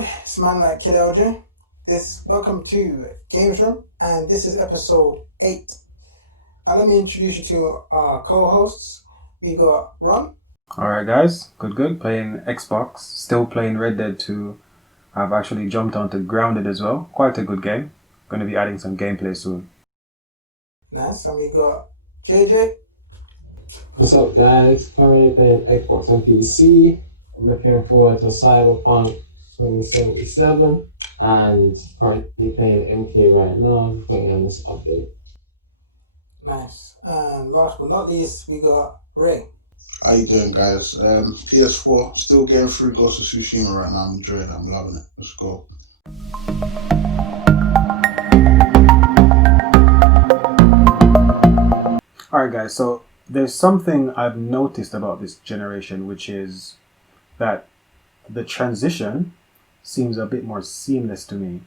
episode. It's man like Kid LJ. Welcome to Games Room, and this is episode 8. Now let me introduce you to our co-hosts. We got Ron. Alright guys, good. Playing Xbox, still playing Red Dead 2. I've actually jumped onto Grounded as well. Quite a good game. Going to be adding some gameplay soon. Nice. And we got JJ. What's up, guys? Currently playing Xbox and PC. I'm looking forward to Cyberpunk 2077 and currently playing MK right now, just waiting on this update. Nice. And last but not least, we got Ray. How you doing, guys? PS4, still getting through Ghost of Tsushima right now. I'm enjoying it. I'm loving it. Let's go. Alright guys, so there's something I've noticed about this generation, which is that the transition seems a bit more seamless to me.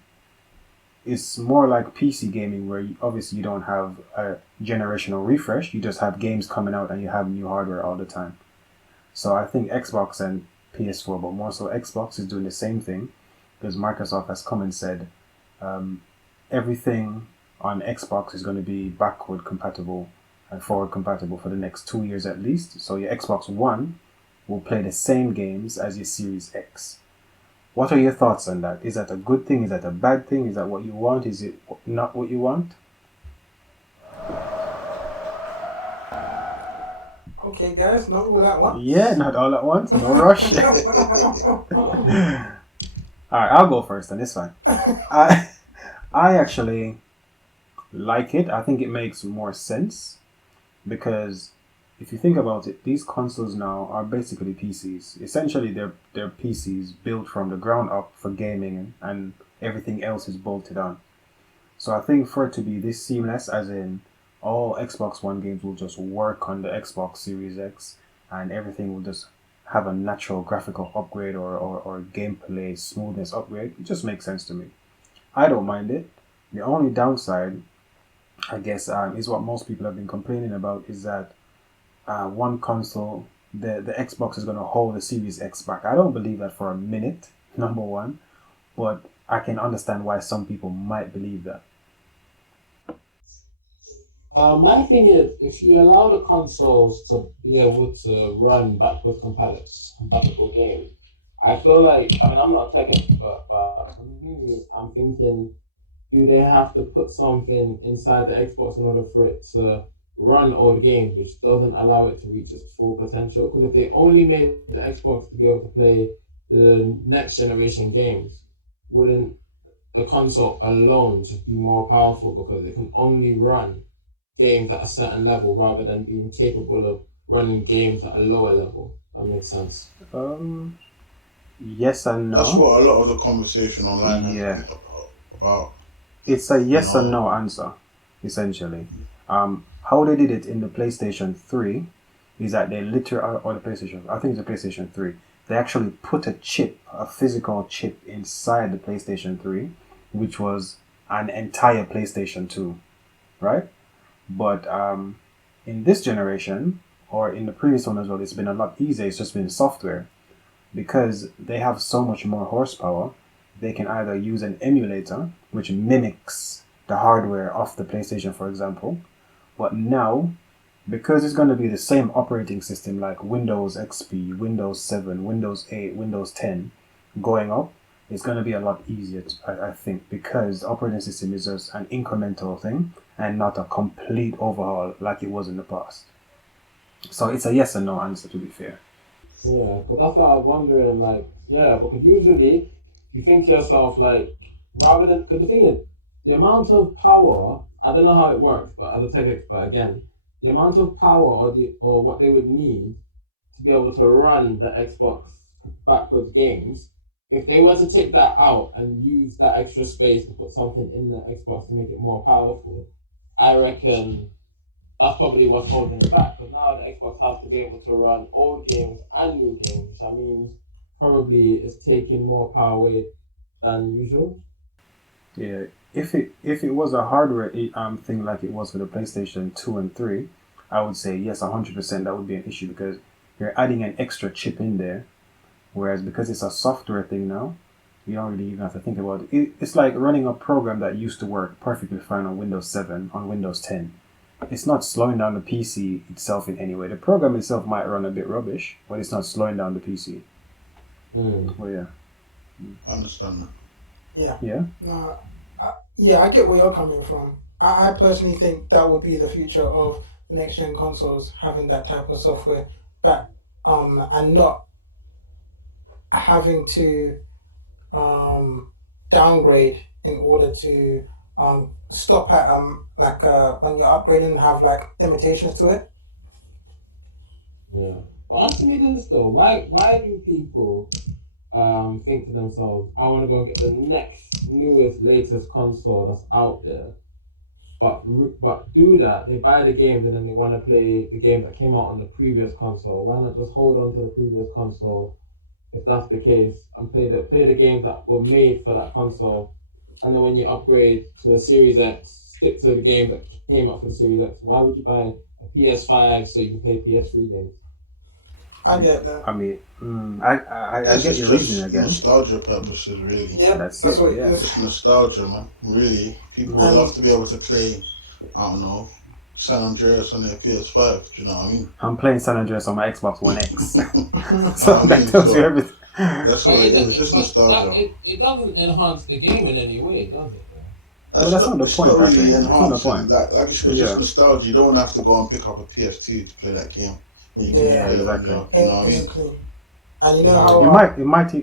It's more like PC gaming where obviously you don't have a generational refresh, you just have games coming out and you have new hardware all the time. So I think Xbox and PS4, but more so Xbox, is doing the same thing because Microsoft has come and said everything on Xbox is going to be backward compatible and forward compatible for the next 2 years at least. So your Xbox One will play the same games as your Series X. What are your thoughts on that? Is that a good thing? Is that a bad thing? Is that what you want? Is it not what you want? Okay, guys, not all at once. Yeah, not all at once. No rush. Alright, I'll go first and it's fine. I actually like it. I think it makes more sense because if you think about it, these consoles now are basically PCs. Essentially, they're PCs built from the ground up for gaming, and everything else is bolted on. So I think for it to be this seamless, as in all Xbox One games will just work on the Xbox Series X, and everything will just have a natural graphical upgrade or gameplay smoothness upgrade, it just makes sense to me. I don't mind it. The only downside, I guess, is what most people have been complaining about, is that one console, the Xbox is going to hold the Series X back. I don't believe that for a minute, number one, but I can understand why some people might believe that. My thing is, if you allow the consoles to be able to run backwards compatible games, I feel like, I mean, I'm not a tech expert, but for me, I'm thinking, do they have to put something inside the Xbox in order for it to run old games, which doesn't allow it to reach its full potential? Because if they only made the Xbox to be able to play the next generation games, wouldn't the console alone just be more powerful because it can only run games at a certain level rather than being capable of running games at a lower level? That makes sense. Yes and no. That's what a lot of the conversation online has Yeah. been about. It's a yes No. and no answer, essentially. How they did it in the PlayStation 3 is that they literally, or the PlayStation, I think it's the PlayStation 3, they actually put a physical chip inside the PlayStation 3, which was an entire PlayStation 2, right? But in this generation, or in the previous one as well, it's been a lot easier. It's just been software. Because they have so much more horsepower, they can either use an emulator, which mimics the hardware of the PlayStation, for example. But now, because it's going to be the same operating system like Windows XP, Windows 7, Windows 8, Windows 10 going up, it's going to be a lot easier, I think, because the operating system is just an incremental thing and not a complete overhaul like it was in the past. So it's a yes and no answer, to be fair. Yeah, because that's what I was wondering, like, yeah, because usually you think to yourself, like, rather than, because the thing is, the amount of power, I don't know how it works, but as a tech expert, again, the amount of power or what they would need to be able to run the Xbox backwards games, if they were to take that out and use that extra space to put something in the Xbox to make it more powerful, I reckon that's probably what's holding it back. Because now the Xbox has to be able to run old games and new games. I mean, probably it's taking more power away than usual. Yeah, if it was a hardware thing like it was for the PlayStation 2 and 3, I would say yes, 100% that would be an issue because you're adding an extra chip in there. Whereas because it's a software thing now, You don't really even have to think about it. It's like running a program that used to work perfectly fine on Windows 7, on Windows 10. It's not slowing down the PC itself in any way. The program itself might run a bit rubbish, but it's not slowing down the PC. Well, yeah. I understand that. Yeah. Yeah? No, yeah, I get where you're coming from. I personally think that would be the future of the next gen consoles, having that type of software back, and not having to downgrade in order to stop at when you're upgrading, have like limitations to it. Yeah. But answer me this though. Why do people think to themselves, I want to go and get the next newest latest console that's out there, but do that, they buy the games and then they want to play the game that came out on the previous console. Why not just hold on to the previous console if that's the case and play the games that were made for that console, and then when you upgrade to a Series X, stick to the game that came out for the Series X? Why would you buy a PS5 so you can play PS3 games? I get that. I mean, I get your reason again. Nostalgia purposes, really. Yeah, That's that's it, what yeah. it is. It's nostalgia, man. Really, people would love to be able to play, I don't know, San Andreas on their PS5. Do you know what I mean? I'm playing San Andreas on my Xbox One X. I So that mean, tells so- you everything. That's what it is. It's just nostalgia. It doesn't enhance the game in any way, does it? Well, that's not the it's point, not I really think. It's not the enhancing. point. Like it's Yeah. just nostalgia. You don't have to go and pick up a PS2 to play that game. When you can Yeah, play it on exactly. your, you know what I mean? Exactly. And you know how It might.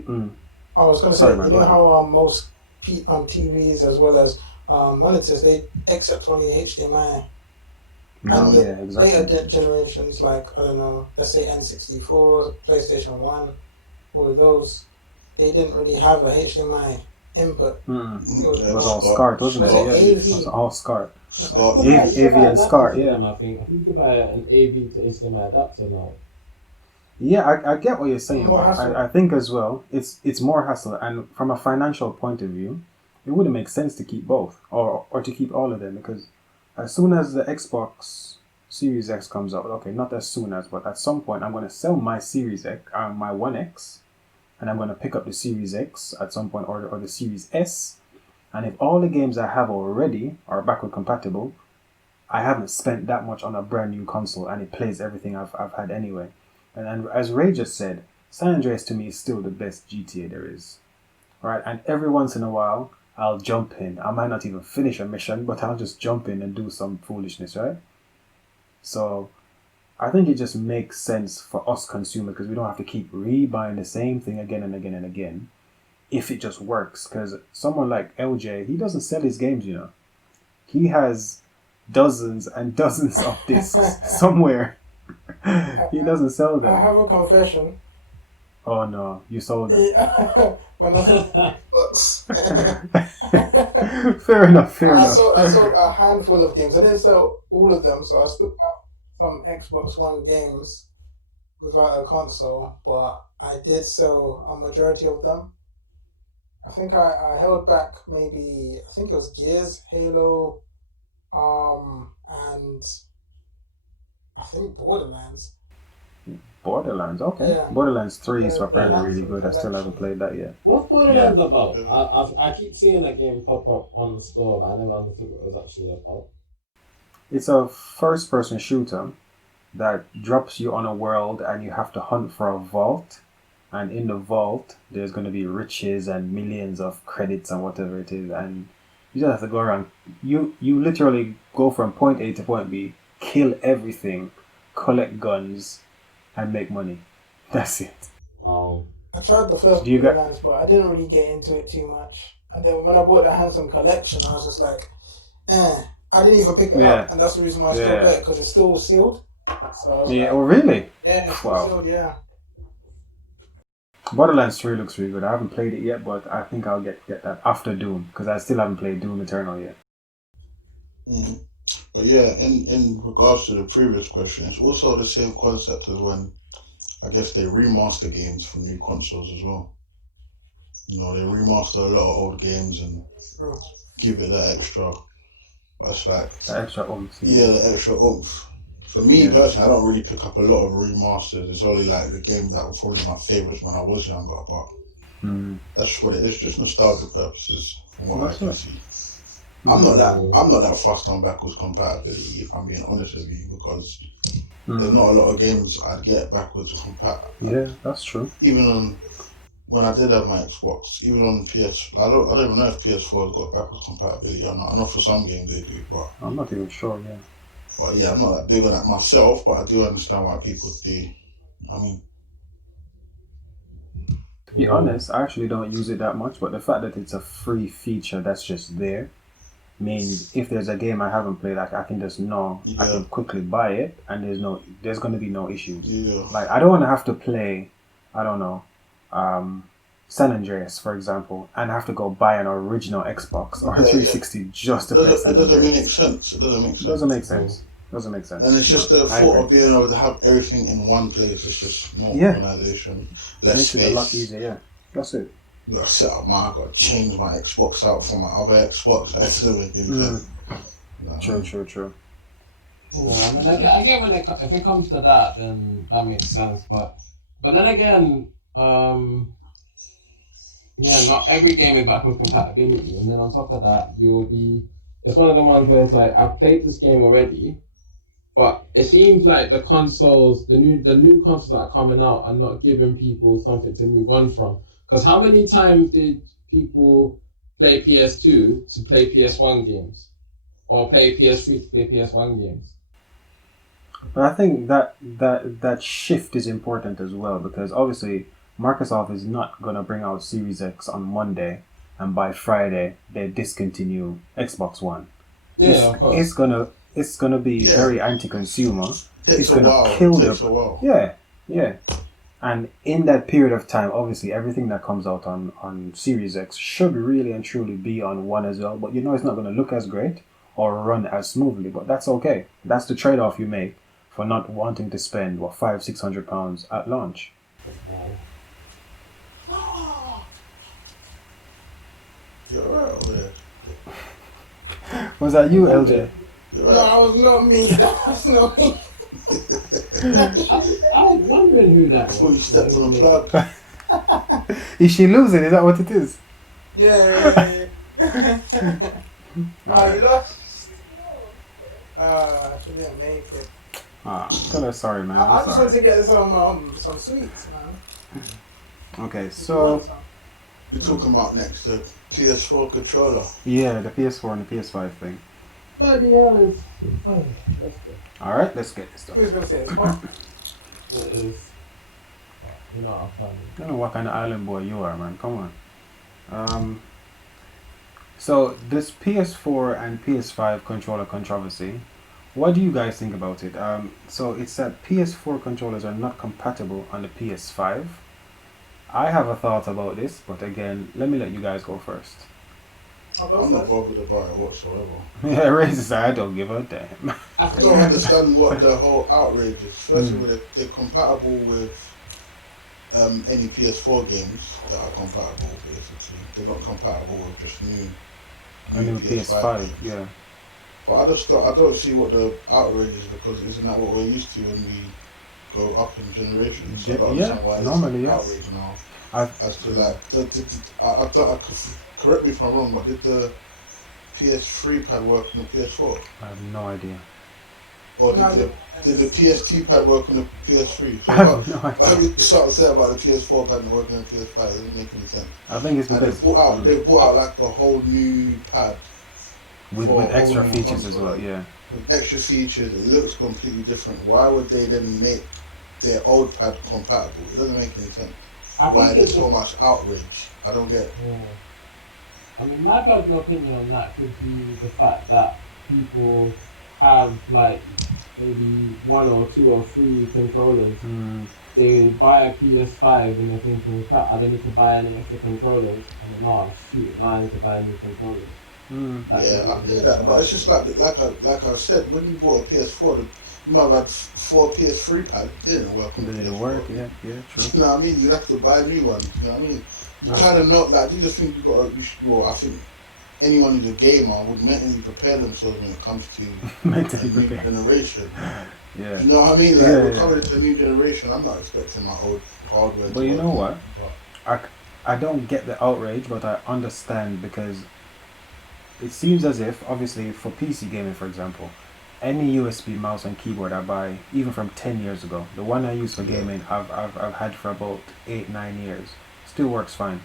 I was gonna Sorry, say, man, you go know ahead. how most TVs as well as monitors, they accept only HDMI. No, And the yeah, exactly. later generations, like I don't know, let's say N64, PlayStation 1, all of those, they didn't really have a HDMI input. Mm. It was It was all Scott. SCART, wasn't it? Was it Yeah, AV? it was all SCART. Scott, You AV could buy and SCART, adapters for yeah. them, I think. I think you could buy an AV to HDMI adapter now. Yeah, I get what you're saying, More but hassle. I think as well, it's more hassle, and from a financial point of view, it wouldn't make sense to keep both, or to keep all of them, because as soon as the Xbox Series X comes out, okay, not as soon as, but at some point, I'm going to sell my Series X, my One X, and I'm going to pick up the Series X at some point, or the Series S, and if all the games I have already are backward compatible, I haven't spent that much on a brand new console, and it plays everything I've had anyway. And as Ray just said, San Andreas to me is still the best GTA there is. Right? And every once in a while, I'll jump in. I might not even finish a mission, but I'll just jump in and do some foolishness, right? So I think it just makes sense for us consumers because we don't have to keep rebuying the same thing again and again and again if it just works. Because someone like LJ, he doesn't sell his games, you know. He has dozens and dozens of discs somewhere. He doesn't sell I them. have a confession. Oh no, you sold them. When I books, Fair enough. I sold a handful of games. I didn't sell all of them, so I still got some Xbox One games without a console, but I did sell a majority of them. I think I held back maybe, I think it was Gears, Halo, and I think Borderlands. Borderlands, okay. Yeah. Borderlands 3 is Yeah, apparently really Borderlands good. I still collection. haven't played that yet. What's Borderlands about? I keep seeing that game pop up on the store, but I never understood what it was actually about. It's a first-person shooter that drops you on a world and you have to hunt for a vault. And in the vault, there's going to be riches and millions of credits and whatever it is. And you just have to go around. You literally go from point A to point B, kill everything, collect guns, and make money. That's it. I tried the first Do you got- Borderlands, but I didn't really get into it too much. And then when I bought the Handsome Collection, I was just like, I didn't even pick it Yeah. up. And that's the reason why I still Yeah. got it, because it's still sealed. So I was Yeah, like, oh really? yeah, it's still Wow. sealed, yeah. Borderlands 3 looks really good. I haven't played it yet, but I think I'll get that after Doom, because I still haven't played Doom Eternal yet. Mhm. But yeah, in regards to the previous question, it's also the same concept as when I guess they remaster games for new consoles as well. You know, they remaster a lot of old games and True. give it that extra. But it's like, The extra oomph. yeah, the extra oomph. For me Yeah. personally, I don't really pick up a lot of remasters. It's only like the games that were probably my favorites when I was younger. But That's what it is, just nostalgia purposes, from what That's I can it. see. I'm not that fussed on backwards compatibility, if I'm being honest with you, because there's not a lot of games I'd get backwards compatible. Yeah, that's true. Even on when I did have my Xbox, even on PS, I don't even know if PS4 has got backwards compatibility or not. I know for some games they do, I'm not even sure. Yeah. but yeah, I'm not that big on that myself, but I do understand why people do. I mean, To be honest, I actually don't use it that much, but the fact that it's a free feature that's just there means if there's a game I haven't played, I can just know I yeah, can quickly buy it, and there's going to be no issues. yeah. Like I don't want to have to play, I don't know, San Andreas, for example, and have to go buy an original Xbox or a 360 just to play San It doesn't Andreas. make sense. It doesn't make sense. Doesn't make sense. Doesn't make sense. And it's just the I thought agree. of being able to have everything in one place. It's just more Yeah. organization, less Makes space. it a lot easier. Yeah, that's it. I gotta set up I gotta change my Xbox out from my other Xbox. That doesn't make any sense. True. Yeah, I mean, I get when if it comes to that, then that makes sense. But then again, yeah, not every game is backwards compatibility, and then on top of that, it's one of the ones where it's like I've played this game already, but it seems like the new consoles that are coming out are not giving people something to move on from. Because how many times did people play PS2 to play PS1 games, or play PS3 to play PS1 games? But I think that shift is important as well, because obviously Microsoft is not gonna bring out Series X on Monday and by Friday they discontinue Xbox One. Yeah, of course. It's gonna be very anti-consumer. Takes It's a gonna while. kill Takes a while. Yeah. And in that period of time, obviously everything that comes out on Series X should really and truly be on one as well. But it's not gonna look as great or run as smoothly. But that's okay. That's the trade-off you make for not wanting to spend £500-600 at launch. You're right over there. Was that you, LJ? You're No, right. that was not me. That was not me. I was wondering who that Before you was. stepped on the plug. Is she losing? Is that what it is? Yeah. Oh, you lost? She didn't make it. Tell her sorry, man. I I'm just sorry. wanted to get some sweets, man. Okay, You so want some? We're talking about next the PS4 controller. yeah, the PS4 and the PS5 thing. Bloody hell is. Oh, let's go. All right, let's get this done. Who's gonna say it's hot? It is. You know, I'm funny. I don't know what kind of island boy you are, man. Come on. So this PS4 and PS5 controller controversy, what do you guys think about it? So it's that PS4 controllers are not compatible on the PS5. I have a thought about this, but again, let me let you guys go first. I'm not bothered about it whatsoever. Yeah, raises. I don't give a damn. I don't understand what the whole outrage is. Especially when they're compatible with any PS4 games that are compatible, basically. They're not compatible with just new PS5 games. yeah. But I don't see what the outrage is, because isn't that what we're used to when we go up in generations? So I don't understand why normally, there's yes. outrage now. I've- As to like, correct me if I'm wrong, but did the PS3 pad work on the PS4? I have no idea. Or No, did the PS2 pad work on the PS3? So I have no what idea. have you sort of say about the PS4 pad not working on the PS5? It doesn't make any sense. I think it's And because they brought out like a whole new pad with for a extra whole new features as console. well. Yeah. with extra features. It looks completely different. Why would they then make their old pad compatible? It doesn't make any sense. Why there's so much outrage? I don't get it. Yeah. I mean, my personal opinion on that could be the fact that people have like maybe 1 or 2 or 3 controllers. They buy a PS5 and they're thinking, "Crap, I don't need to buy any extra controllers." And then, oh shoot, now I need to buy new controllers. Yeah, I hear that, but it's just like I said, when you bought a PS4, you might have had 4 PS3 pads. It didn't work on the Did it PS4. work? Yeah, true. You know what I mean? You'd have to buy a new one. You know what I mean? You kind of know, like, you just think you got. Well, I think anyone who's a gamer would mentally prepare themselves when it comes to Mentally a new prepared. generation. Yeah. You know what I mean? Like, Yeah, we're yeah. coming into a new generation. I'm not expecting my old hardware. But to you work know on what? it, I don't get the outrage, but I understand because it seems as if, obviously, for PC gaming, for example, any USB mouse and keyboard I buy, even from 10 years ago, the one I use for gaming, I've had for about 8-9 years, still works fine.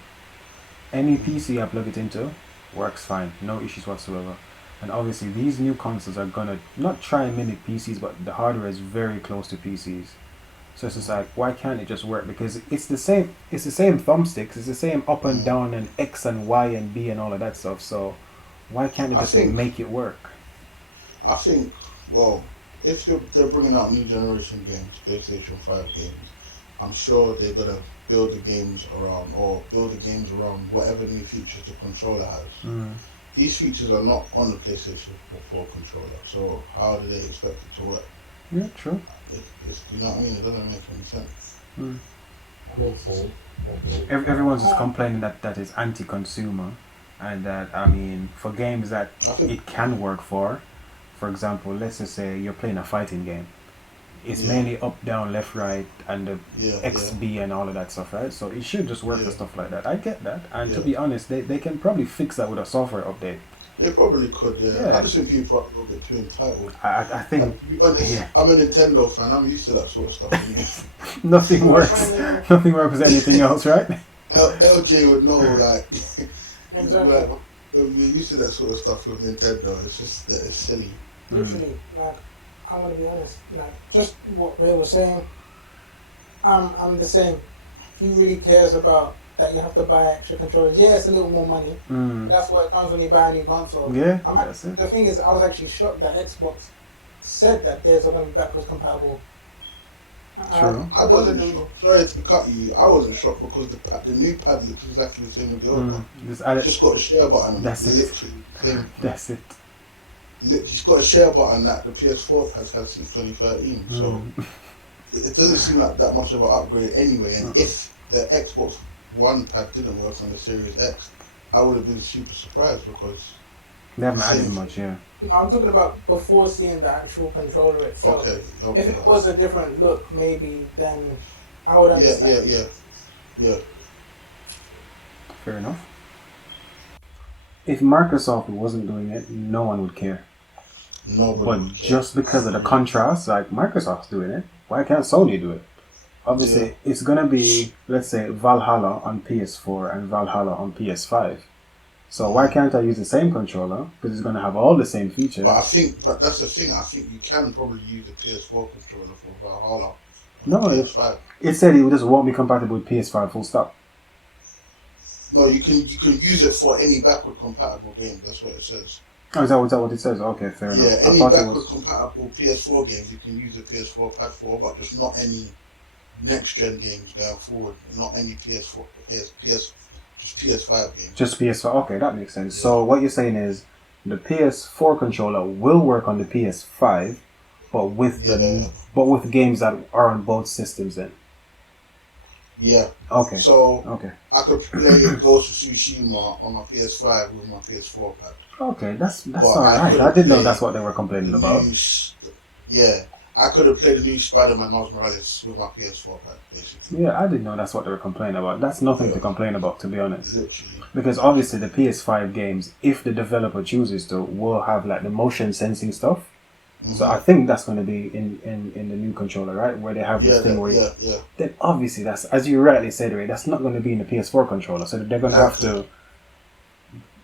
Any PC I plug it into, works fine, no issues whatsoever. And obviously, these new consoles are gonna not try and mimic PCs, but the hardware is very close to PCs. So it's just like, why can't it just work? Because it's the same. It's the same thumbsticks. It's the same up and down and X and Y and B and all of that stuff. So why can't they just make it work? I think, well, if they're bringing out new generation games, PlayStation 5 games, I'm sure they're gonna build the games around whatever new features the controller has. These features are not on the PlayStation 4 controller, so how do they expect it to work? Yeah, true. You know what I mean? It doesn't make any sense. I think so. Everyone's just complaining that it's anti-consumer, and that, I mean, for games that it can work for example, let's just say you're playing a fighting game. It's mainly up, down, left, right, and the XB and all of that stuff, right? So it should just work for stuff like that. I get that, and to be honest, they can probably fix that with a software update. They probably could, I just think people are a little bit too entitled. I think. And to be honest, I'm a Nintendo fan. I'm used to that sort of stuff. Nothing works. Nothing works with anything else, right? LJ would know, like, Exactly. like, we're used to that sort of stuff with Nintendo. It's just that it's silly. Literally, like, I'm gonna be honest, like, just what Ray was saying, I'm the same. Who really cares about that you have to buy extra controllers? Yeah, it's a little more money. But that's what it comes when you buy a new console. Yeah, the thing is, I was actually shocked that Xbox said that theirs are going to be backwards compatible. True. I wasn't shocked. Sorry to cut you. I wasn't shocked because the new pad looks exactly the same as the old one. Just got a share button. That's it. Literally. That's it. It's got a share button that the PS4 has had since 2013. So it doesn't seem like that much of an upgrade anyway. And if the Xbox One pad didn't work on the Series X, I would have been super surprised because they haven't added much. I'm talking about before seeing the actual controller itself. Okay. If it was a different look, maybe then I would understand. Yeah. Fair enough. If Microsoft wasn't doing it, no one would care. Nobody would care. Just because of the contrast, like, Microsoft's doing it, why can't Sony do it? Obviously, it's gonna be, let's say, Valhalla on PS4 and Valhalla on PS5. So why can't I use the same controller? Because it's gonna have all the same features. But that's the thing. I think you can probably use the PS4 controller for Valhalla. No, PS5. It said it just won't be compatible with PS5 full stop. No, you can use it for any backward compatible game. That's what it says. Oh, is that what it says? Okay, fair enough. Yeah, any backward compatible PS4 games you can use the PS4 pad for, but just not any next gen games going forward. Not any just PS5 games. Just PS5. Okay, that makes sense. Yeah. So what you're saying is the PS4 controller will work on the PS5, but with games that are on both systems then. Yeah. Okay. So I could play Ghost of Tsushima on my PS5 with my PS4 pad. Okay, that's alright. I didn't know that's what they were complaining about. I could have played the new Spider-Man Miles Morales with my PS4 pad, basically. Yeah, I didn't know that's what they were complaining about. That's nothing to complain about, to be honest. Literally. Because obviously the PS5 games, if the developer chooses to, will have like the motion sensing stuff. Mm-hmm. So I think that's going to be in the new controller, right? Where they have this thing where then obviously that's, as you rightly said, Ray, that's not going to be in the PS4 controller. So they're going to have to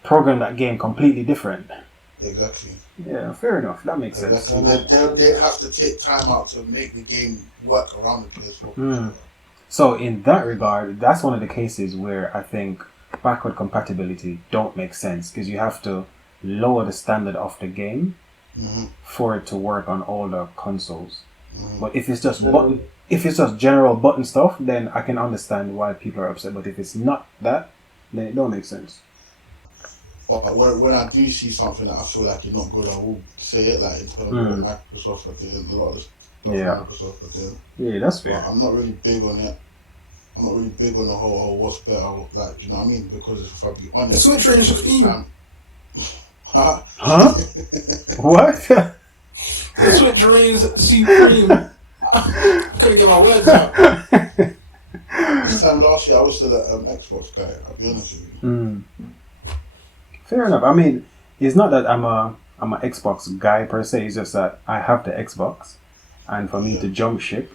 program that game completely different. Exactly. Yeah, fair enough. That makes sense. They'd have to take time out to make the game work around the PS4 controller. So in that regard, that's one of the cases where I think backward compatibility don't make sense, because you have to lower the standard of the game for it to work on all the consoles. But if it's just general button stuff, then I can understand why people are upset. But if it's not that, then it don't make sense. But when I do see something that I feel like is not good, I will say it, like in terms of what Microsoft are doing, a lot of the stuff Microsoft are doing. Yeah, that's fair. But I'm not really big on it. I'm not really big on the whole what's better, like, do you know what I mean? Because if I be honest, the Switch range 15. Huh? What? The Switch reigns supreme. Couldn't get my words out. this time last year, I was still an Xbox guy. I'll be honest with you. Fair enough. I mean, it's not that I'm an Xbox guy per se. It's just that I have the Xbox, and for me to jump ship,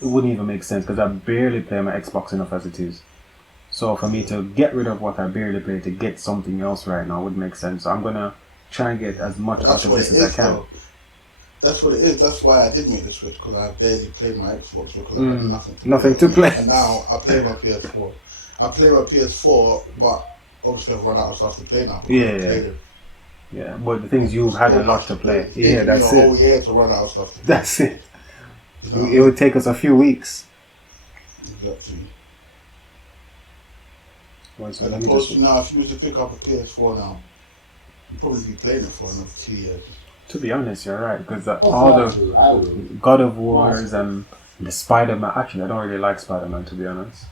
it wouldn't even make sense because I barely play my Xbox enough as it is. So for me to get rid of what I barely play to get something else right now would make sense. So I'm gonna try and get as much out of this as I can. Though. That's what it is. That's why I did make the switch, because I barely played my Xbox because I had nothing to play. And now I play my PS4. I play my PS4, but obviously I've run out of stuff to play now. Yeah, but the things you've had a lot to play. Yeah, that's it. A whole year to run out of stuff to play. That's it. You know? It would take us a few weeks. Exactly. So and opposed to now, if you was to pick up a PS4 now, you'd probably be playing it for another 2 years. To be honest, you're right, because all the God of Wars and the Spider-Man. Actually, I don't really like Spider-Man, to be honest.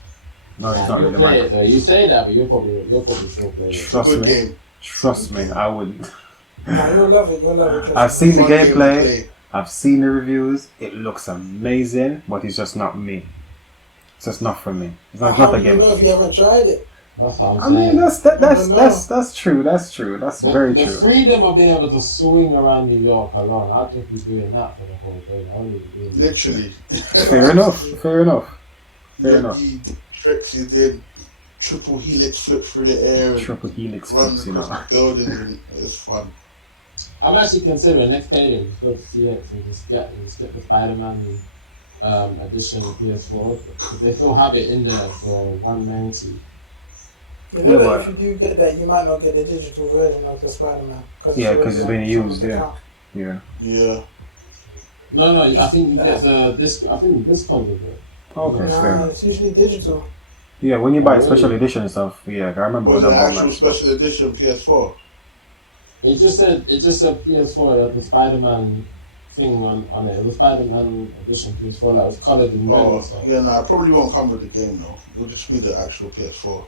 No, it's not really play it, though. You say that, but you'll probably still play it. Trust me, I wouldn't. No, you'll love it. I've seen the gameplay. I've seen the reviews. It looks amazing, but it's just not me. It's just not for me. It's not a game. You know if you haven't tried it. That's what I'm saying. I mean, that's true. That's very true. The freedom of being able to swing around New York alone, I'd just be doing that for the whole day. I wouldn't be doing literally. Fair enough. The tricks you did, triple helix flip through the air, triple helix run flips, across the buildings, and it's fun. I'm actually considering next payday just go to CX and just get the Spider-Man edition PS4 because they still have it in there for $190. You know that if you do get that, you might not get the digital version of the Spider-Man. Because it's being used, Yeah. No, I think you get the disc. I think the disc comes with it. Okay, fair. It's usually digital. Yeah, when you buy special edition and stuff, I remember was when an I bought actual special edition PS4. It just said PS4 that the Spider-Man thing on it. It was Spider-Man edition PS4 that was colored in red. It probably won't come with the game though. It'll just be the actual PS4.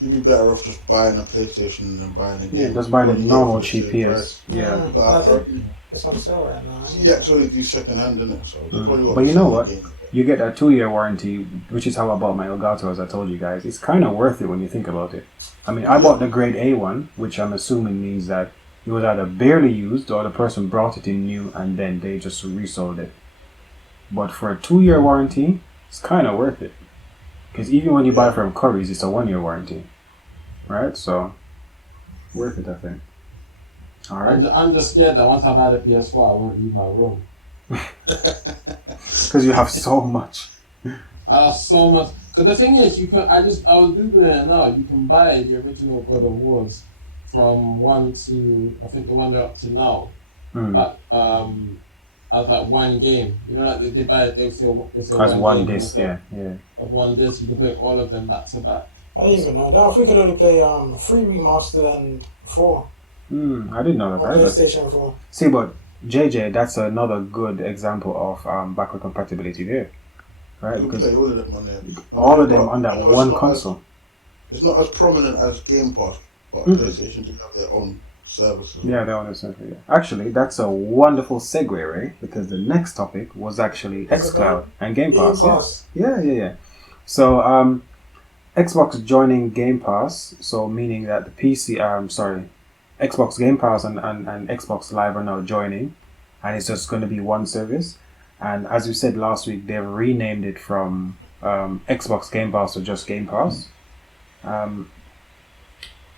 You'd be better off just buying a PlayStation than buying a game. Yeah, just buying a normal cheap PS. Yeah. But it's on sale right now. You actually do second hand, innit? So they probably won't. But you know what? You get a 2-year warranty, which is how I bought my Elgato, as I told you guys. It's kind of worth it when you think about it. I mean, I bought the grade A one, which I'm assuming means that it was either barely used or the person brought it in new and then they just resold it. But for a 2-year warranty, it's kind of worth it. Because even when you buy from Curry's, it's a 1-year warranty. Right? So, worth it, I think. Alright. I'm just scared that once I buy the PS4, I won't leave my room. Because you have so much. I have so much. Because the thing is, I was Googling it now, you can buy the original God of Wars from 1 to, I think the one they're up to now. But, as like one game. You know, like they buy it, they sell as one disc, yeah. Of one disc, you can play all of them back to back. I didn't even know that. If we could only play 3 remastered and 4. I didn't know that. On PlayStation 4. See, but JJ, that's another good example of backward compatibility there. Right? You can play all of them on there. All of them on that one console. It's not as prominent as Game Pass, but PlayStation do have their own services. Yeah, their own services. Yeah. Actually, that's a wonderful segue, Ray, because the next topic was actually XCloud and Game Pass. Yeah. So, Xbox joining Game Pass, so meaning that the Xbox Game Pass and Xbox Live are now joining, and it's just going to be one service. And as we said last week, they've renamed it from Xbox Game Pass to just Game Pass.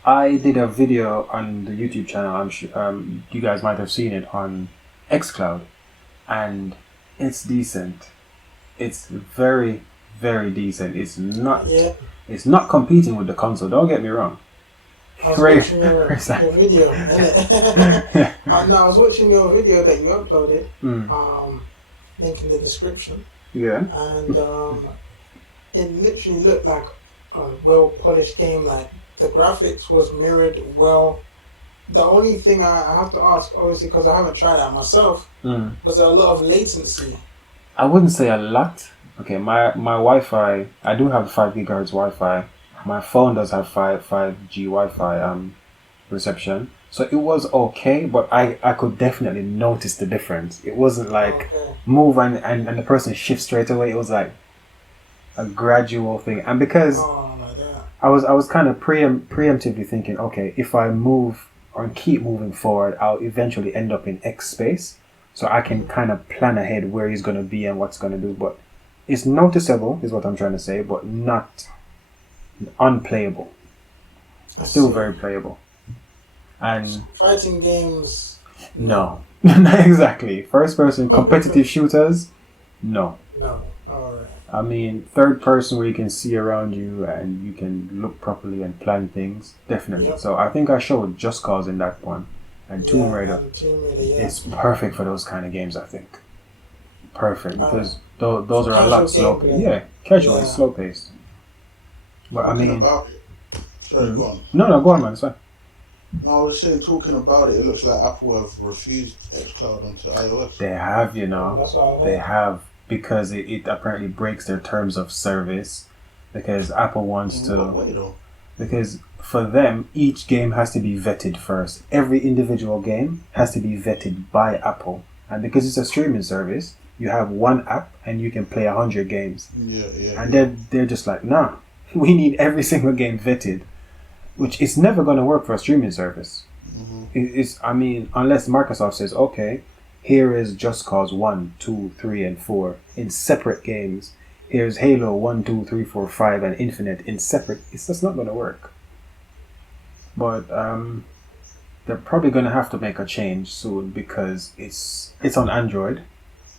I did a video on the YouTube channel. I'm sure you guys might have seen it on XCloud, and it's decent. It's very, very decent. It's not. Yeah. It's not competing with the console. Don't get me wrong. I was watching your video, innit? I was watching your video that you uploaded. Link in the description. Yeah. And it literally looked like a well polished game. Like the graphics was mirrored well. The only thing I have to ask, obviously, because I haven't tried that myself, was there a lot of latency? I wouldn't say a lot. Okay, my Wi-Fi, I do have 5 gigahertz Wi-Fi. My phone does have 5G Wi-Fi reception. So it was okay, but I could definitely notice the difference. It wasn't like move and the person shifts straight away. It was like a gradual thing, and because Like that. I was kind of preemptively thinking, okay, if I move or keep moving forward, I'll eventually end up in X space, so I can kind of plan ahead where he's going to be and what's going to do. But it's noticeable, is what I'm trying to say, but not unplayable. Still very playable. And fighting games. no, exactly. First person competitive shooters, no. No. All right. I mean, third person where you can see around you and you can look properly and plan things, definitely. Yep. So I think I showed Just Cause in that one, and Tomb Raider. It's perfect for those kind of games. I think perfect because those are a lot slow. Yeah, casual and slow paced. But I mean, about it. Sorry, go on. No, go on, man. It's fine. No, I was saying, talking about it, it looks like Apple have refused XCloud onto iOS. They have, you know. That's what I heard. They have, because it apparently breaks their terms of service, because Apple wants In to. what way, though? Because for them, each game has to be vetted first. Every individual game has to be vetted by Apple, and because it's a streaming service, you have one app and you can play 100 games. Yeah. And they're just like, nah, we need every single game vetted, which is never going to work for a streaming service. Mm-hmm. It's, I mean, unless Microsoft says, okay, here is Just Cause 1, 2, 3, and 4 in separate games. Here's Halo 1, 2, 3, 4, 5, and Infinite in separate. It's just not going to work. But they're probably going to have to make a change soon because it's on Android.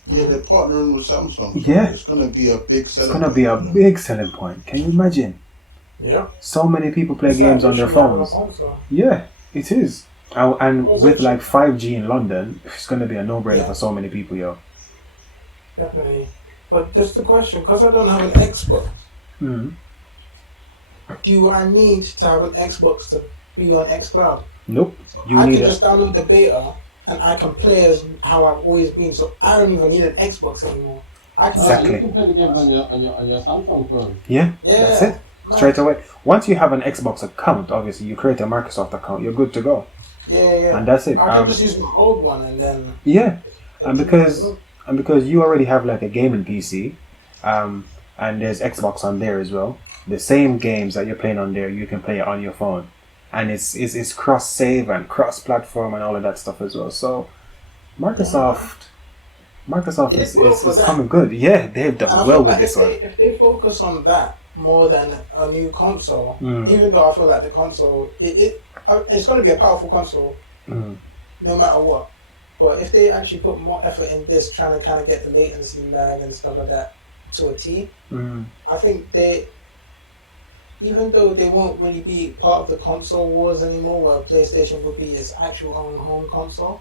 Yeah, they're partnering with Samsung. So Yeah. it's going to be a big selling It's going to be a big selling point. Can you imagine? Yeah. So many people play It's games like on their literally having a phones. console. Yeah, it is. And Well, with it's like 5G in London, it's going to be a no-brainer Yeah. for so many people, yo. Definitely. But just a question, because I don't have an Xbox, Mm. do I need to have an Xbox to be on XCloud? Nope. You I need can a... just download the beta and I can play as how I've always been, so I don't even need an Xbox anymore. I can Exactly. You can play the games on your Samsung phone. Yeah, Yeah. that's it. Straight away. Once you have an Xbox account, obviously, you create a Microsoft account, you're good to go. Yeah. And that's it. I can just use my old one and then. Yeah. And because you already have like a gaming PC, and there's Xbox on there as well, the same games that you're playing on there, you can play it on your phone. And it's cross save and cross platform and all of that stuff as well. So Microsoft is coming good. Yeah, they've done And I well feel with like this one. if they focus on that more than a new console, even though I feel like the console, it's going to be a powerful console, no matter what. But if they actually put more effort in this, trying to kind of get the latency lag and stuff like that to a T, I think even though they won't really be part of the console wars anymore, where PlayStation would be its actual own home console,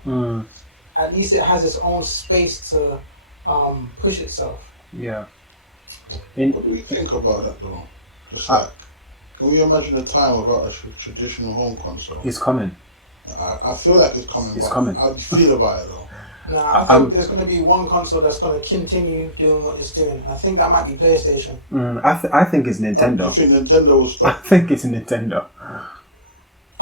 at least it has its own space to push itself. Yeah. What do we think about that, though? Just like, can we imagine a time without a traditional home console? It's coming. I feel like it's coming. It's coming. How do you feel about it, though? Nah, I think there's going to be one console that's going to continue doing what it's doing. I think that might be PlayStation. I think it's Nintendo. You think Nintendo will I stop? think it's Nintendo.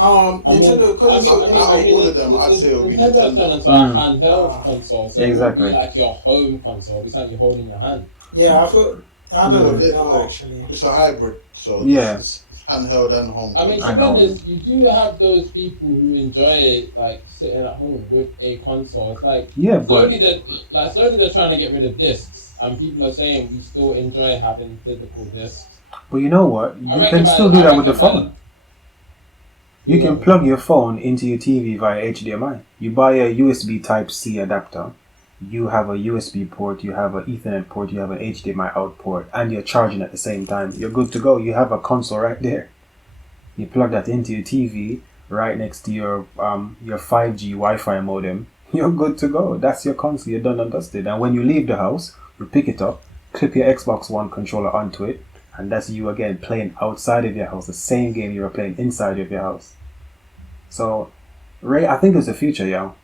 Nintendo, because out of all of them, I'd say it would be Nintendo's Nintendo. turned into a handheld console, so Exactly. it would be like your home console. It's like you're holding your hand. yeah, I don't Yeah. know actually. It's a hybrid, so Yeah. it's handheld and home. I mean, to I be know. honest, you do have those people who enjoy it, like sitting at home with a console. It's like Yeah, but slowly they're trying to get rid of discs, and people are saying we still enjoy having physical discs. you know what? You reckon can by- still do I that with the reckon by phone. You can plug your phone into your TV via HDMI. You buy a USB Type-C adapter. You have a USB port, you have an Ethernet port, you have an HDMI out port, and you're charging at the same time. You're good to go. You have a console right there. You plug that into your TV right next to your 5G Wi-Fi modem. You're good to go. That's your console. You're done and dusted. And when you leave the house, you pick it up, clip your Xbox One controller onto it, and that's you again playing outside of your house, the same game you were playing inside of your house. So, Ray, I think it's the future, yo.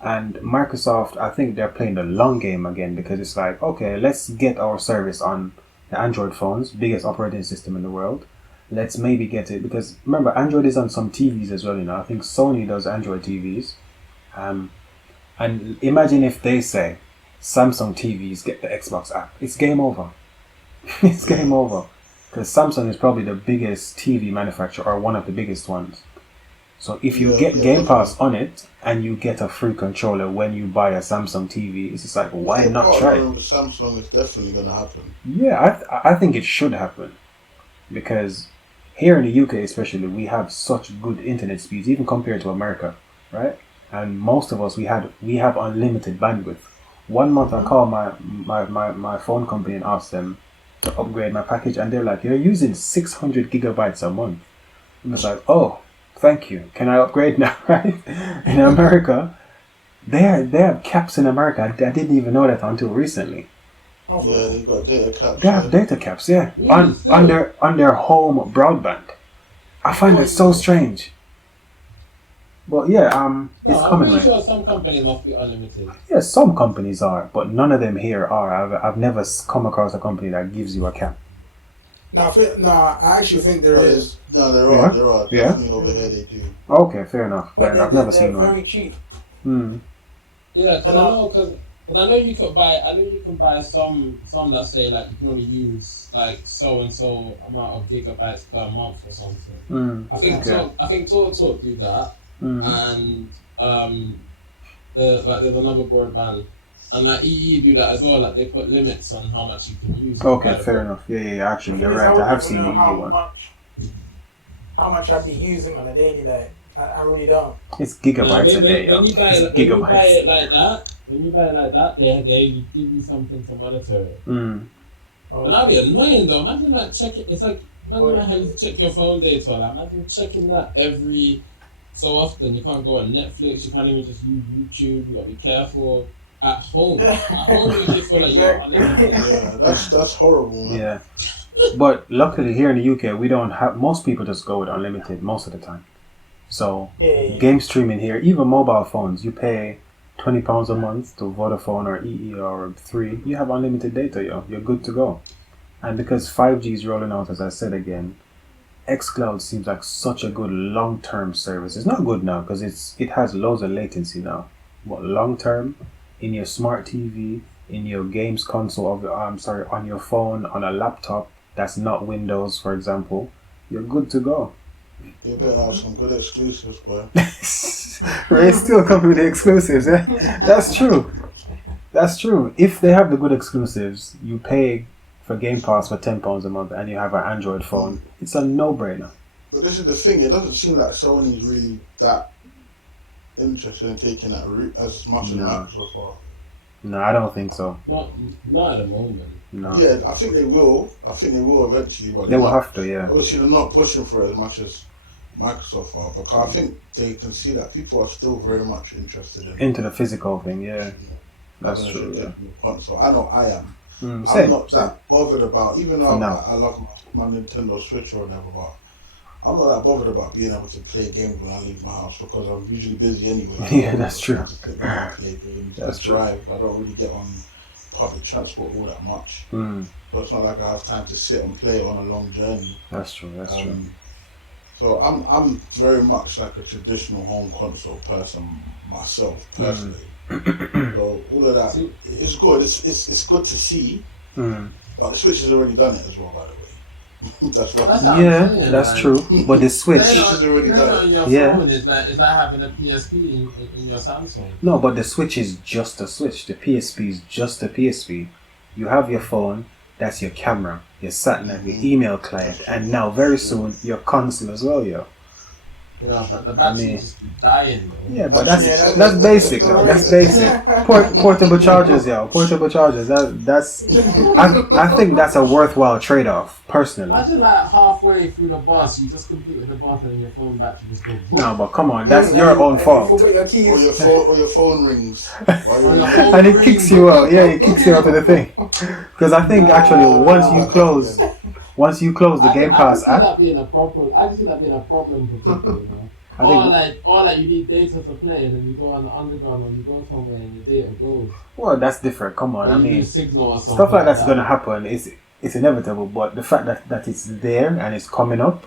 And Microsoft, I think they're playing the long game again because it's like, okay, let's get our service on the Android phones, biggest operating system in the world. Let's maybe get it because remember, Android is on some TVs as well, you know. I think Sony does Android TVs. And imagine if they say Samsung TVs get the Xbox app. It's game over. It's game over. Because Samsung is probably the biggest TV manufacturer or one of the biggest ones. So if you get Game Pass on it and you get a free controller when you buy a Samsung TV, it's just like, why not try it? With Samsung, it's definitely going to happen. Yeah, I think it should happen. Because here in the UK especially, we have such good internet speeds, even compared to America, right? And most of us, we have unlimited bandwidth. 1 month I call my phone company and ask them to upgrade my package, and they're like, you're using 600 gigabytes a month. I'm just like, oh, thank you. Can I upgrade now, right? In America, they have caps in America. I didn't even know that until recently. Yeah, they've got data caps. They have data caps, yeah. On their home broadband. I find it so strange. But yeah, it's coming. I'm pretty sure some companies must be unlimited. Yeah, some companies are, but none of them here are. I've never come across a company that gives you a cap. No, I actually think there is. No, there are. Definitely over here they do. Okay, fair enough. But I've never seen they're one. very cheap. Yeah, because I know you could buy. I know you can buy some that say like you can only use like so and so amount of gigabytes per month or something. I think Talk do that, and there's another broadband, and like EE do that as well. Like they put limits on how much you can use. Okay, fair enough. Yeah. Actually, you're right. I have seen the EE one. How much I'd be using on a daily day? I really don't. It's gigabytes a day. When you buy it like that, they give you something to monitor it. But that'd be annoying though. Imagine like checking. It's like imagine how you check your phone data. Like imagine checking that every so often. You can't go on Netflix. You can't even just use YouTube. You gotta be careful. At home, you just feel like you're unlimited. Yeah, that's horrible, man. Yeah. But luckily here in the UK, we don't have. Most people just go with unlimited most of the time. So game streaming here, even mobile phones, you pay £20 a month to Vodafone or EE or 3. You have unlimited data, you're good to go. And because 5G is rolling out, as I said again, XCloud seems like such a good long-term service. It's not good now because it has loads of latency now. But long-term, in your smart TV, in your games console, on your phone, on a laptop that's not Windows, for example, you're good to go. They better have some good exclusives, boy. Ray's still coming with the exclusives, yeah? That's true. That's true. If they have the good exclusives, you pay for Game Pass for £10 a month and you have an Android phone. It's a no-brainer. But this is the thing, it doesn't seem like Sony's really that interested in taking that route as much as Microsoft are. No, I don't think so. Not at the moment. No. Yeah, I think they will. I think they will eventually. But they will have to, yeah. Obviously, they're not pushing for it as much as Microsoft are, because I think they can see that people are still very much interested into the physical thing. Yeah, that's true. Yeah. Console. I know I am. I'm not that bothered about, even though I love my Nintendo Switch or whatever, but I'm not that bothered about being able to play games when I leave my house because I'm usually busy anyway. Yeah, that's true. Play games, that's drive. I don't really get on public transport all that much. So it's not like I have time to sit and play on a long journey. That's true. That's true. So I'm very much like a traditional home console person myself personally. So all of that is good. It's good to see. But the Switch has already done it as well, by the way. That's right. That's true. But the Switch has already done it. Phone is like having a PSP in your Samsung. No, but the Switch is just a Switch. The PSP is just a PSP. You have your phone. That's your camera, your sat-nav, your email client, and now very soon your console as well, yo. Yeah, but the battery just be dying, though. Yeah, but that's basic, though. That's basic. Portable chargers, yo. Portable chargers. I think that's a worthwhile trade-off, personally. Imagine like halfway through the bus, you just completed the bus and your phone battery just goes. No, but come on, that's your own fault. Or your phone rings. And it kicks you out. Yeah, it kicks you out of the thing. Because I think actually once you close the Game Pass app, I can see that being a problem for people, you know. Or like you need data to play, and then you go on the underground or you go somewhere and your data goes. Well, that's different. Come on, I mean, Signal or something stuff like that's gonna happen. It's inevitable, but the fact that it's there and it's coming up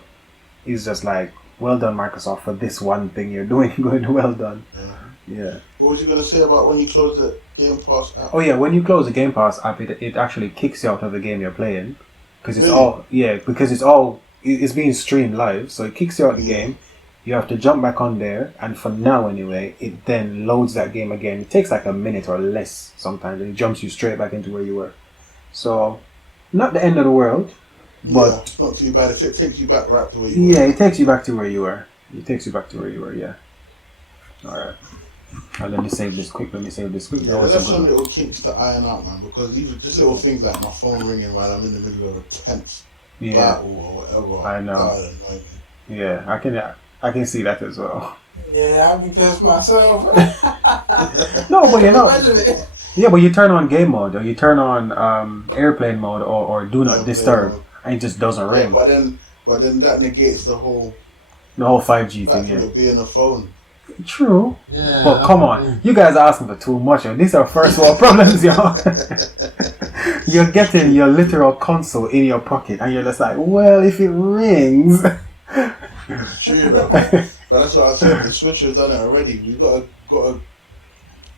is just like, well done, Microsoft, for this one thing you're doing. Well done. Yeah. What was you gonna say about when you close the Game Pass app? Oh yeah, when you close the Game Pass app, it actually kicks you out of the game you're playing. because it's Really? it's being streamed live, so it kicks you out the game. You have to jump back on there, and for now anyway, it then loads that game again. It takes like a minute or less sometimes, and it jumps you straight back into where you were. So, not the end of the world, but It's not too bad if it takes you back right to where you were. yeah, it takes you back to where you were. Yeah. All right. Let me save this quick. Yeah, but that's some little kinks to iron out, man. Because even just little things like my phone ringing while I'm in the middle of a tense battle or whatever. I know. That annoys me. Yeah, I can see that as well. Yeah, I'd be pissed myself. No, but you know. Imagine it. Yeah, but you turn on game mode or you turn on airplane mode or do not disturb, and it just doesn't ring. But then that negates the whole 5G thing. of it being a phone. True. Yeah. But come on, you guys are asking for too much. These are first world problems, y'all. You're getting your literal console in your pocket, and you're just like, well, if it rings. It's true, though. But that's what I said. The Switch has done it already. We've got to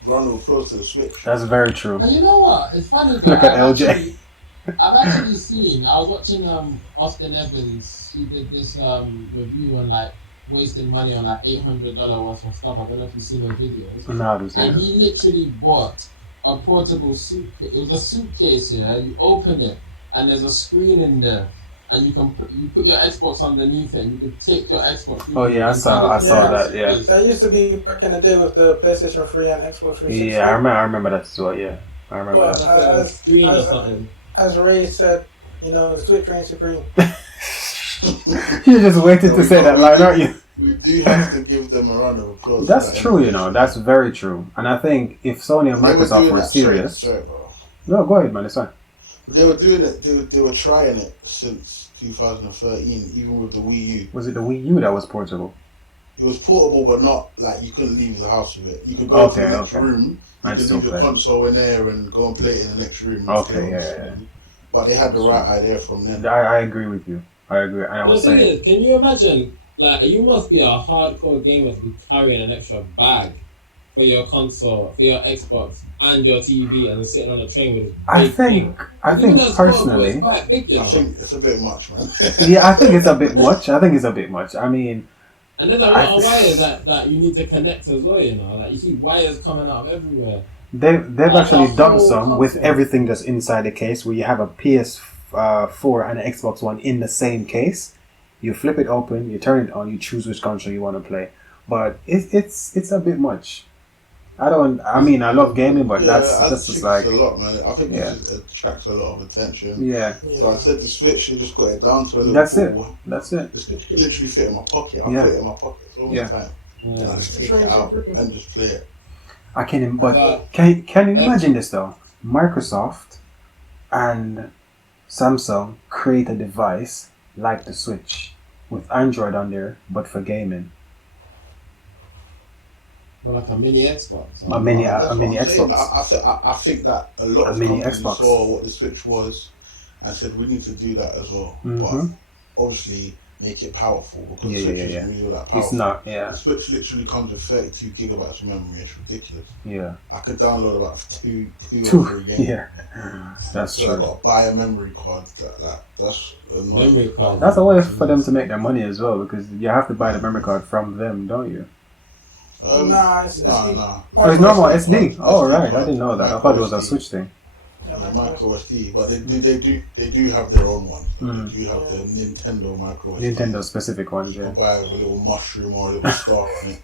run real close to the Switch. That's very true. And you know what? It's funny though. Look at LJ. I've actually seen. I was watching Austin Evans. He did this review on like wasting money on like $800 worth of stuff. I don't know if you've seen those videos. No, and he literally bought a portable suitcase. It was a suitcase here. You open it, and there's a screen in there, and you put your Xbox underneath it, and you can take your Xbox. Oh yeah, I saw that. Yeah. That used to be back in the day with the PlayStation 3 and Xbox 360. Yeah, I remember that as well. Yeah, I remember But, that. Screen or something. As Ray said, the Switch reigns supreme. You just waited to say that line, aren't you? We do have to give them a round of applause. That's true, That's very true. And I think if Sony and Microsoft were serious... Sorry, bro. No, go ahead, man. It's fine. They were doing it. They were trying it since 2013, even with the Wii U. Was it the Wii U that was portable? It was portable, but not like you couldn't leave the house with it. You could go to the next room. You could leave your console in there and go and play it in the next room. Okay, yeah. But they had the right idea from then. I agree with you. I agree. And I was saying, the thing is, can you imagine? Like, you must be a hardcore gamer to be carrying an extra bag for your console, for your Xbox, and your TV, and sitting on a train with this big thing. I think personally, it's quite big, I think it's a bit much, man. Yeah, I think it's a bit much. I mean, and there's a lot of wires that you need to connect as well. Like you see wires coming out of everywhere. They've actually done some with everything that's inside the case, where you have a PS4 and an Xbox One in the same case. You flip it open, you turn it on, you choose which console you want to play. But it's a bit much. I love gaming, but that's just like... It's a lot, man. I think this attracts a lot of attention. Yeah. So I said the Switch, you just got it down to a little That's it. The Switch can literally fit in my pocket. I put it in my pocket so much time. And I just take it out and just play it. Can you imagine this though? Microsoft and Samsung create a device like the Switch with Android on there, but for gaming. Or like a mini Xbox. A mini Xbox. I think that a lot of companies saw what the Switch was and said we need to do that as well. But obviously make it powerful because the Switch isn't really that powerful. It's not, The Switch literally comes with 32 gigabytes of memory. It's ridiculous. Yeah. I could download about two or three games. Yeah. That's true. I've got to buy a memory card. That's annoying. Memory card. That's a way for them to make their money as well, because you have to buy the memory card from them, don't you? Nah, it's Oh, it's normal SD. Oh, right. I didn't know that. I thought it was a Switch thing. Micro SD, but they do have their own ones. They do have the Nintendo micro SD. Nintendo specific ones, You can buy with a little mushroom or a little star on it.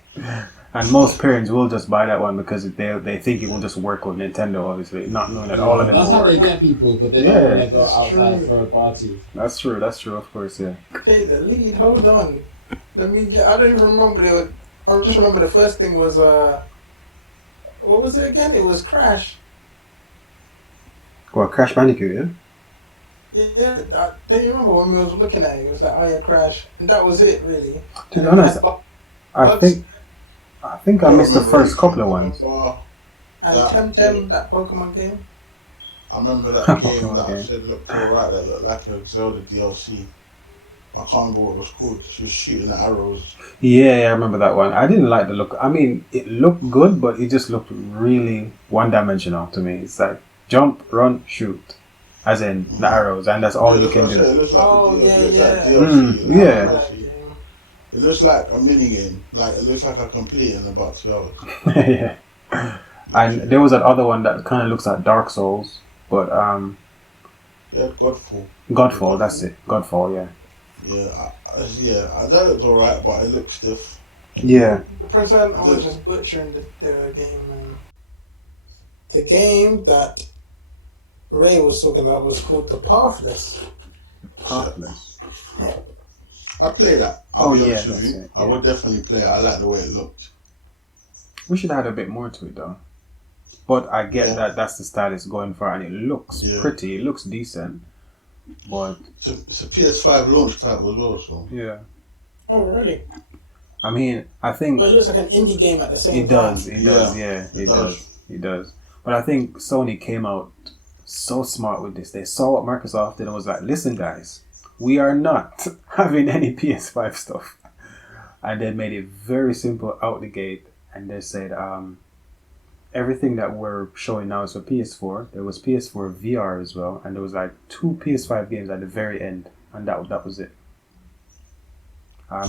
And most parents will just buy that one because they think it will just work with Nintendo, obviously, not knowing that all of them That's will how work. they get people, but they don't want to go outside for a party. That's true, of course, yeah. Okay, the lead, hold on. I don't even remember I just remember the first thing was, what was it again? It was Crash. Well, Crash Bandicoot, yeah? Yeah, don't you remember when we was looking at it? It was like, oh yeah, Crash. And that was it, really. To be honest, I think I missed the first couple of ones. And Temtem, that Pokemon game. I remember that game that I said looked alright, that looked like a Zelda DLC. I can't remember what it was called. She was shooting the arrows. Yeah, I remember that one. I didn't like the look. I mean, it looked good, but it just looked really one-dimensional to me. It's like jump, run, shoot. as in the arrows, and that's all Yeah, you that's can what I said. do. It looks like Oh, a, yeah, it looks yeah. like DLC. Yeah. I remember that game. It looks like a mini game. Like it looks like I complete in about 2 hours. Yeah. And there was that other one that kind of looks like Dark Souls, but Yeah, Godfall. Godfall. That's it. Godfall. Yeah. Yeah, that looks alright, but it looks stiff. Yeah. Prince, I was just butchering the game, man. The game that Ray was talking about was called The Pathless. Pathless. I'd play that. I'll be honest that's with you. it, I would definitely play it. I like the way it looked. We should have had a bit more to it though. But I get that that's the style it's going for, and it looks pretty. It looks decent. But it's a PS5 launch title as well, so yeah. Oh, really? I mean, I think But it looks like an indie game at the same it time. does. It does. Yeah, it does. It does. But I think Sony came out so smart with this. They saw what Microsoft did and was like, "Listen, guys, we are not having any PS5 stuff," and they made it very simple out the gate. And they said, everything that we're showing now is for PS4. There was PS4 VR as well, and there was like 2 PS5 games at the very end, and that was it.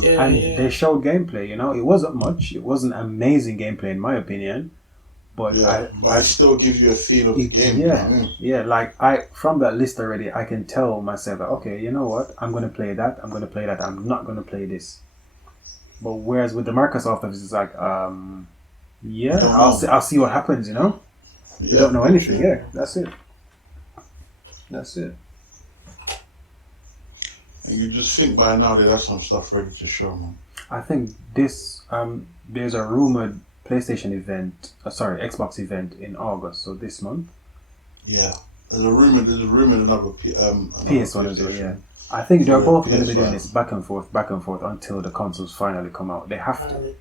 They showed gameplay. You know, it wasn't much. It wasn't amazing gameplay in my opinion, but it still gives you a feel of the game. Yeah. Like from that list already, I can tell myself that okay, you know what, I'm gonna play that. I'm gonna play that. I'm not gonna play this. But whereas with the Microsoft office, it's like, I'll see what happens, you know? You don't know anything, that's it. That's it. And you just think by now they have some stuff ready to show, man. I think this, there's a rumored PlayStation event, Xbox event in August, so this month. Yeah. There's a rumor another PS1 as well, yeah. I think they're both going to be doing this back and forth until the consoles finally come out. They have to.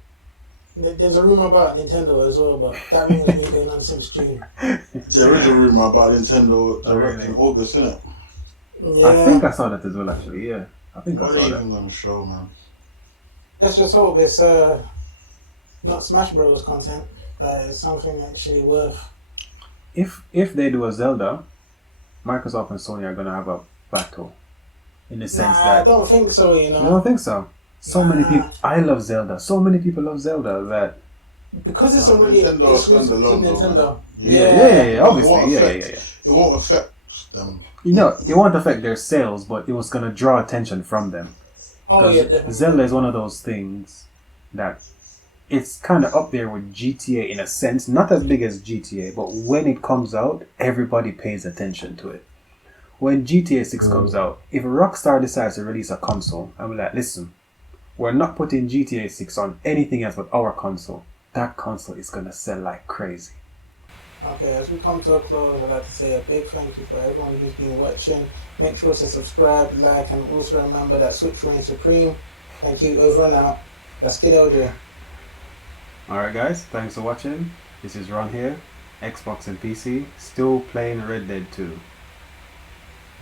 There's a rumor about Nintendo as well, but that rumor's been going on since June. There is a rumor about Nintendo Direct in August, isn't it? Yeah. I think I saw that as well, actually. Yeah, I think what I saw are they that. even going to show, man? Let's just hope it's not Smash Bros. Content, but it's something actually worth. If they do a Zelda, Microsoft and Sony are going to have a battle. In the sense that I don't think so. You know, you don't think so? So many people. I love Zelda. So many people love Zelda that because it's already exclusive to Nintendo. Yeah. Obviously, It won't affect them. You know, it won't affect their sales, but it was gonna draw attention from them. Oh yeah, definitely. Zelda is one of those things that it's kind of up there with GTA in a sense, not as big as GTA, but when it comes out, everybody pays attention to it. When GTA 6 comes out, if Rockstar decides to release a console, and we're like, listen, we're not putting GTA 6 on anything else but our console, that console is going to sell like crazy. Okay, as we come to a close, I'd like to say a big thank you for everyone who's been watching. Make sure to subscribe, like, and also remember that Switch reigns supreme. Thank you, over and out. That's Kid LJ. Alright guys, thanks for watching. This is Ron here, Xbox and PC, still playing Red Dead 2.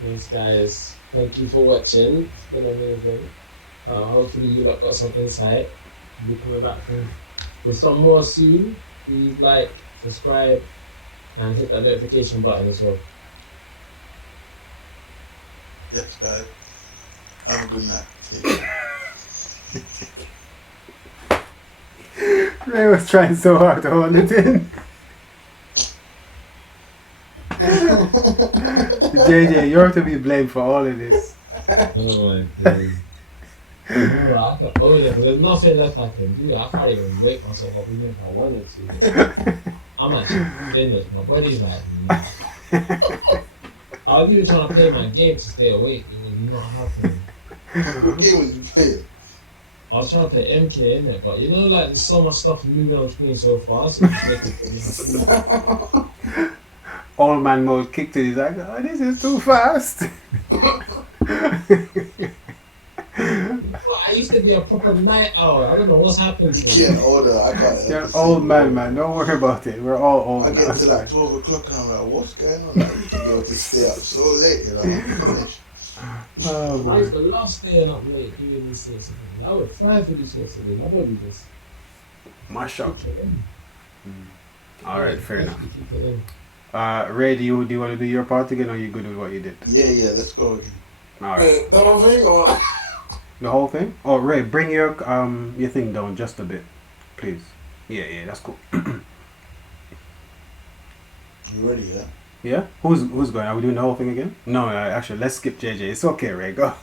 Thanks guys, thank you for watching. It's been amazing. Hopefully you lot got some insight. We'll be coming back with some more soon. Please like, subscribe, and hit that notification button as well. Yes, guys. Have a good night. Ray was trying so hard to hold it in. JJ, you're to be blamed for all of this. Oh my god. I can own it, there's nothing left I can do. I can't even wake myself up even if I wanted to. I'm actually finished. My body's like, nah. I was even trying to play my game to stay awake. It was not happening. What game was you playing? I was trying to play MK in it, but you know, like there's so much stuff moving on screen so fast. It's Old man mode kicked in. He's like, oh, this is too fast. I used to be a proper night owl. I don't know what's happened to me. Getting older, I can't. You're an old man. Don't worry about it. We're all old. I get to like 12 o'clock and I'm like, what's going on? Like, you can go to stay up so late, you know. I'm finished. Oh, I used to love staying up late doing these sorts of things. I would fly for these sorts of things. My body just. my shock. All right, fair enough. Keep it in. Ray, do you want to do your part again, or are you good with what you did? Yeah, let's go again. All right. Wait, the whole thing or? The whole thing? Oh, Ray, bring your thing down just a bit, please. Yeah, that's cool. You ready, yeah? Yeah? Who's going? Are we doing the whole thing again? No, actually, let's skip JJ. It's okay, Ray. Go.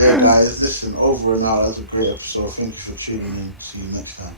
Yeah, guys, listen, over and out. That was a great episode. Thank you for tuning in. See you next time.